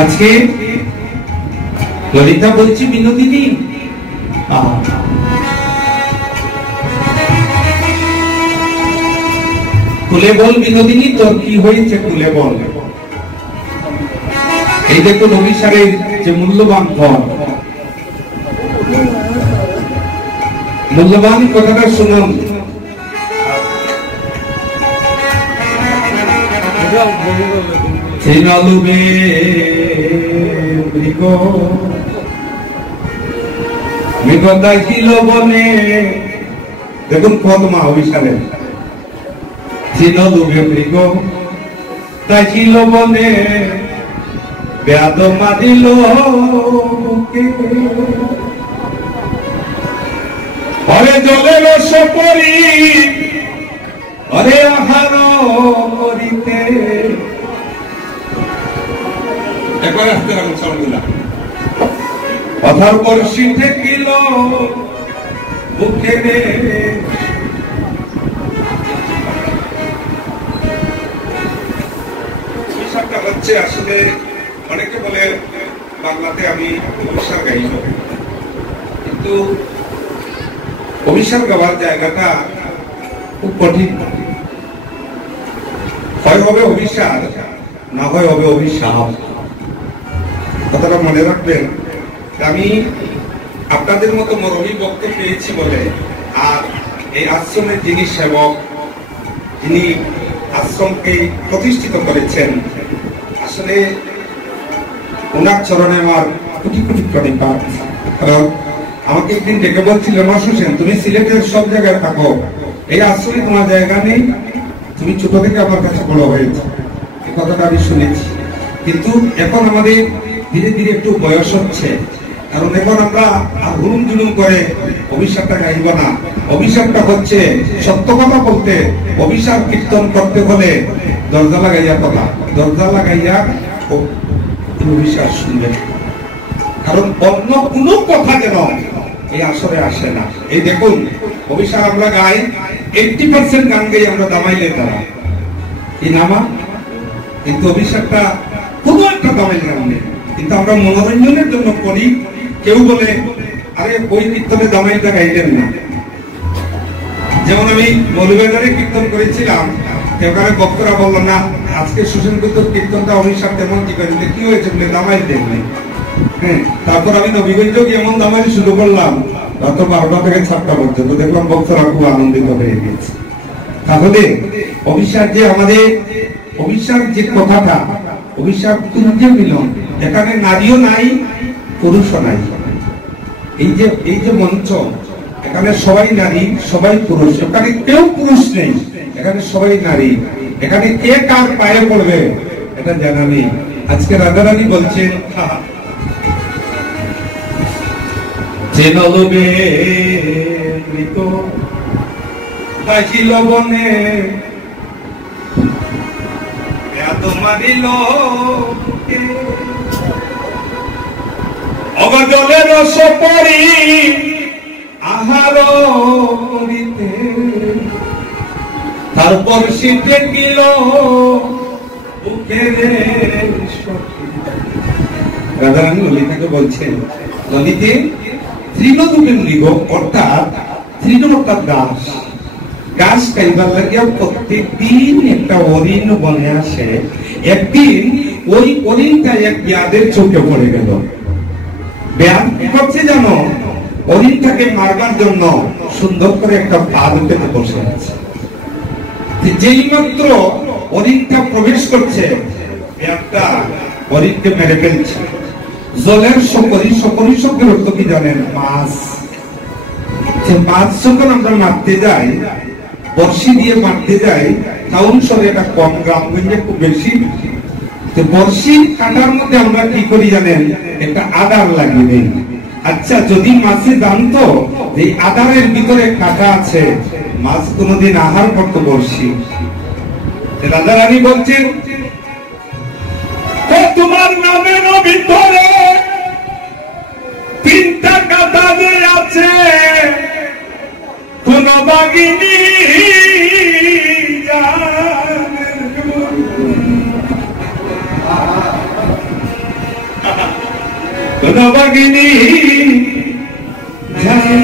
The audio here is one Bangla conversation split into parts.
আজকে ললিতা বলছি বিনোদিনী খুলে বল বিনোদিনী তোর কি হয়েছে খুলে বল। এই দেখুন অভিসারের যে মূল্যবান ফল, মূল্যবান কথাটা শুনুন। দেখুন পদ্মা অভিসারে চিনলুবে মৃগ তাইছিল বনে ব্যাদ মাদিল অরে জলের সপরি অরে আহার করিতে। একবার আসতে রাখুন সবগুলা অথার বর্ষি ঠেকিল বুকে রে। অভিশাপটা হচ্ছে আসলে অনেকে বলে বাংলাতে আমি অভিশাপ গাইব, কিন্তু অভিশাপ গাওয়ার জায়গাটা খুব কঠিন। হয় হবে অভিশাপ, না হয় হবে অভিশাপ। কথাটা মনে রাখবেন। আমি আপনাদের মতো মরমী বক্তব্য পেয়েছি বলে, আর এই আশ্রমের যিনি সেবক, যিনি আশ্রমকে প্রতিষ্ঠিত করেছেন, আসলে ওনার চরণে আমার কোটি কোটি প্রণিপাত। কারণ আমাকে একদিন ডেকে বলছিল, হোসেন তুমি সিলেটের সব জায়গায় থাকো, এই আশ্রমে তোমার জায়গা নেই, তুমি ছোট থেকে আমার কাছে বড় হয়েছে। এই কথাটা আমি শুনেছি। কিন্তু এখন আমাদের ধীরে ধীরে একটু বয়স হচ্ছে, কারণ এখন আমরা হুড়ুম জুলুম করে অভিশাপটা গাইব না। অভিশাপটা হচ্ছে সত্য কথা বলতে, অভিশাপ কীর্তন করতে হলে দরজা লাগাইয়া কথা, দরজা লাগাইয়া অভিশাপ শুনবে। কারণ অন্য কোনো কথা যেন এই আসরে আসে না। এই দেখুন অভিশাপ আমরা গাই, 80% গান গাই আমরা দামাইলে তারা কি নামা, কিন্তু অভিশাপটা কোনো একটা দামাইল গান নেই, কিন্তু আমরা মনোরঞ্জনের জন্য করি। কেউ বলে আরে ওই কীর্তনে দামাইলটা গাইলেন না। যেমন আমি মৌলবাজারে কীর্তন করেছিলাম, ওখানে বক্তরা বললো না আজকে সুসংগত কীর্তনটা অভিশাপ তেমন কি করেন, কি হয়েছে বলে দামাইল দেখলেন। হ্যাঁ, তারপর আমি নবীগঞ্জ গিয়ে এমন দামাইল শুরু করলাম, রাত 12টা থেকে 7টা পর্যন্ত, দেখলাম বক্তরা খুব আনন্দিত হয়ে গেছে। তাহলে অভিশাপ যে আমাদের, অভিশাপ যে কথাটা, অভিশাপ তুল্য মিলন, এখানে নারীও নাই পুরুষও নাই। এই যে মঞ্চ, এখানে সবাই নারী সবাই পুরুষ, এখানে কেউ পুরুষ নেই, এখানে সবাই নারী। এখানে কে কার পায়ে পড়বে এটা জানা নেই। আজকে রাধারানী বলছেন চেনলবে মৃত বাজিল বনে ব্যাদ মারিল অগজলের সপরি আহার করিতে। তারপর শীতে কিল বুকের রাধারানী ললিতাকে বলছেন, ললিতে তৃণদুপে মৃগ, অর্থাৎ তৃণ অর্থাৎ গাছ, গাছ খাইবার লাগিয়া প্রত্যেক দিন একটা হরিণ বনে আসে। একদিন ওই হরিণটা এক ব্যাধের চোখে পড়ে গেল। ব্যাধ কি করছে জানো, হরিণটাকে মারবার জন্য সুন্দর করে একটা পাদ পেতে বসে আছে। যেই মাত্র হরিণটা প্রবেশ করছে, ব্যাধটা হরিণকে মেরে ফেলছে। জলের সকরি, সকরি শব্দের অর্থ কি জানেন? মাছ। মাছ যখন আমরা মারতে যাই, বর্ষি দিয়ে মারতে যাই, টাউন শহরে এটা কম, গ্রামগঞ্জে খুব বেশি। বর্ষি কাটার মধ্যে আমরা কি করি জানেন? একটা আদার লাগিয়ে দিই। আচ্ছা, যদি মাছে জানতো এই আদারের ভিতরে কাটা আছে, মাছ কোনদিন আহার করতো বর্ষি। রাধারানী বলছেন, তোমার নামের ভিতরে 3টা কাটা যে আছে, কোন বাগিনী গুণবাগিনী জানে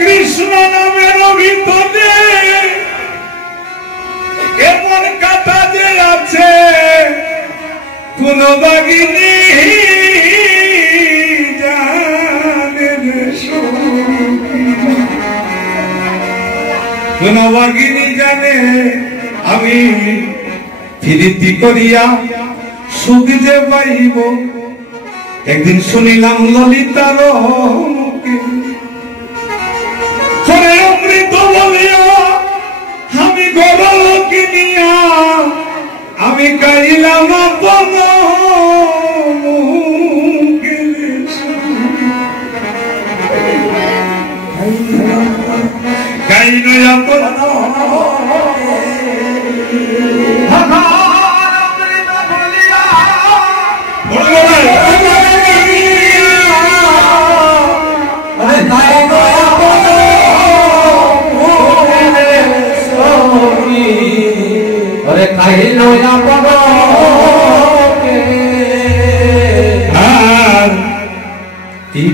কৃষ্ণ নামের ভিতরে এমন কথা যে আছে কোন বাগিনী কোন বাগিনী জানে আমি ফিরিতি করিয়া সুখ যে পাইব। একদিন শুনিলাম ললিতার মুখে অমৃত বলিয়া আমি গরল কিনিয়া আমি গাইলাম আপন মুখে গাইল আপন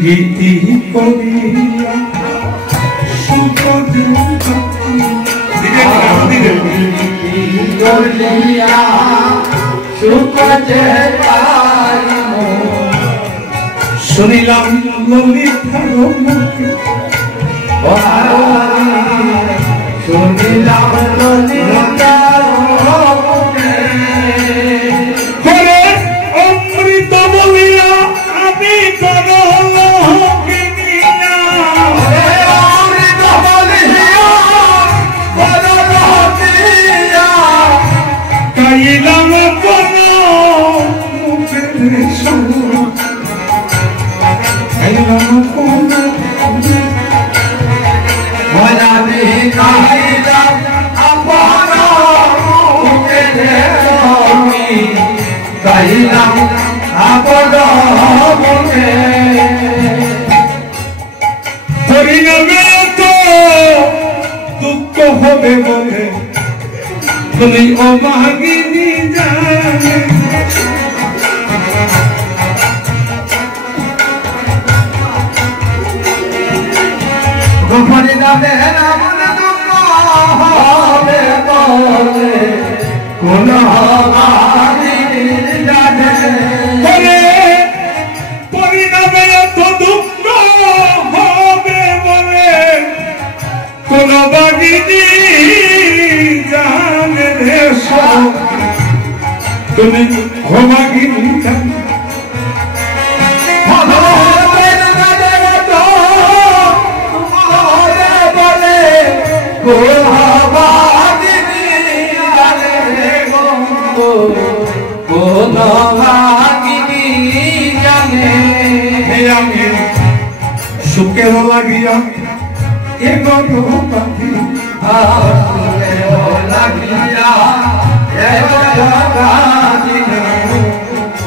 গীতি করিয়া সুখ শুনিলাম ললিতার মুখে শুনিলাম ললিতার অমৃত বলিয়া আমি গরল কিনিয়া অমৃত বলিয়া গরল কিনিয়া গাইলাম কোন মুখের সুর গাইলাম কোন মনাবে গাইলাম আপন মুখের আমি গাইলাম আপন মুখে পরিণামে তো দুঃখ হবে বলে তুমি অভাগিনী জানে পরিণামে এমন দুঃখ হবে বলে কোন অভাগিনী জানে পরিণামে এত দুঃখ হবে বলে কোন বাগিনী জানে তুমি অভাগিনী জানে সুখের লাগিয়া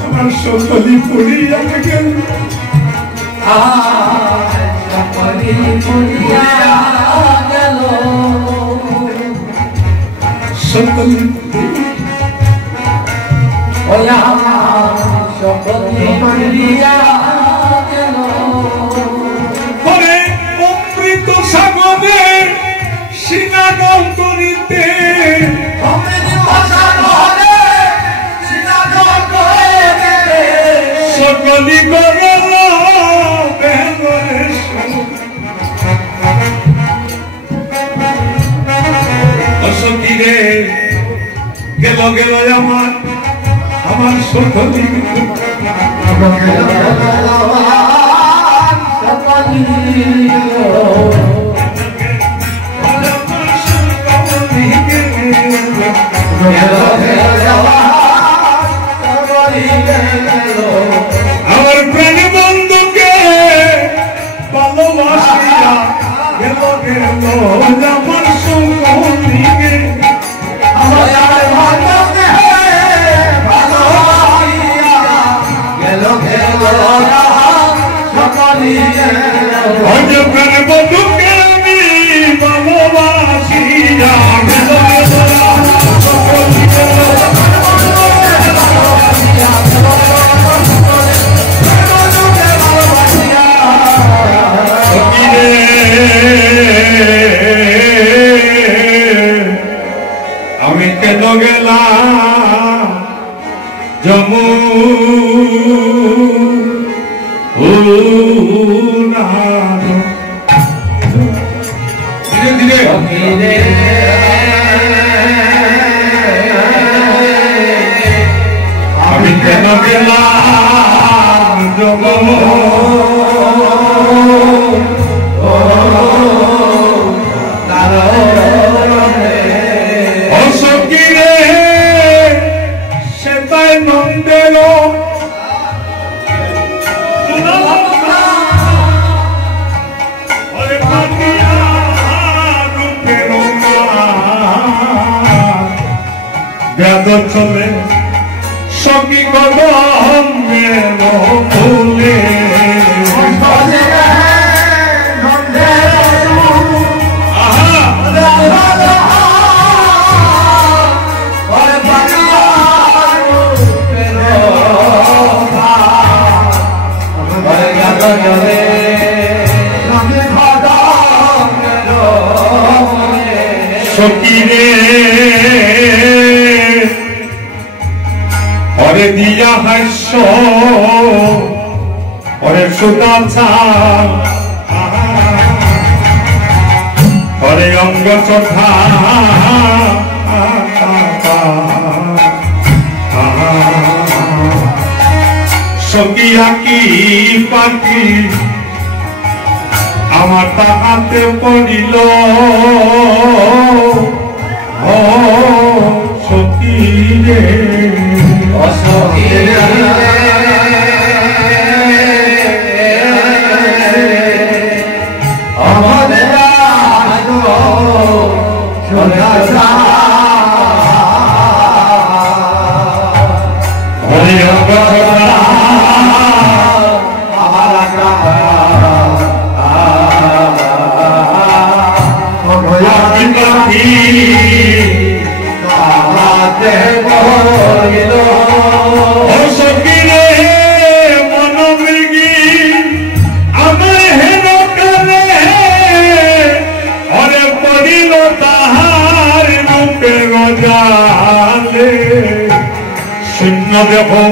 আমার সকলি পড়িয়া গেল সকলি অমৃত সাগরে সিনাগম করিতে সকলি গরল অসকিরে গেল গেল আমার সকলি আমার প্রাণ বন্ধুকে ভালোবাসিয়া গেল গেল আমার সকলি আমি কেন গেলাম যমুনার ধীরে ধীরে আমি কেন গেলাম অসকিরে সেটাই নন্দের বেদ চলে সখী কদম ফুলে সখীরে অরে দিয়া হাস্য অরে সুদাচা অরে অঙ্গ চোখা সকিয়া কি পাখি আমার তাহাতে পড়িল ও সখী রে শূন্য দেখো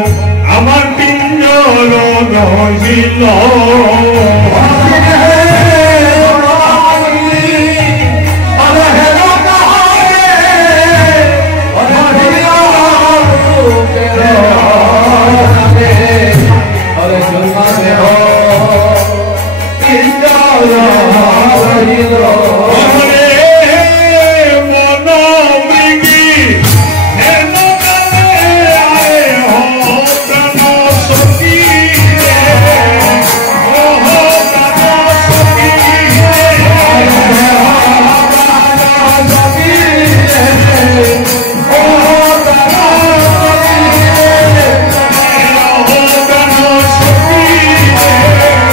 আমার পিঞ্জর রহিল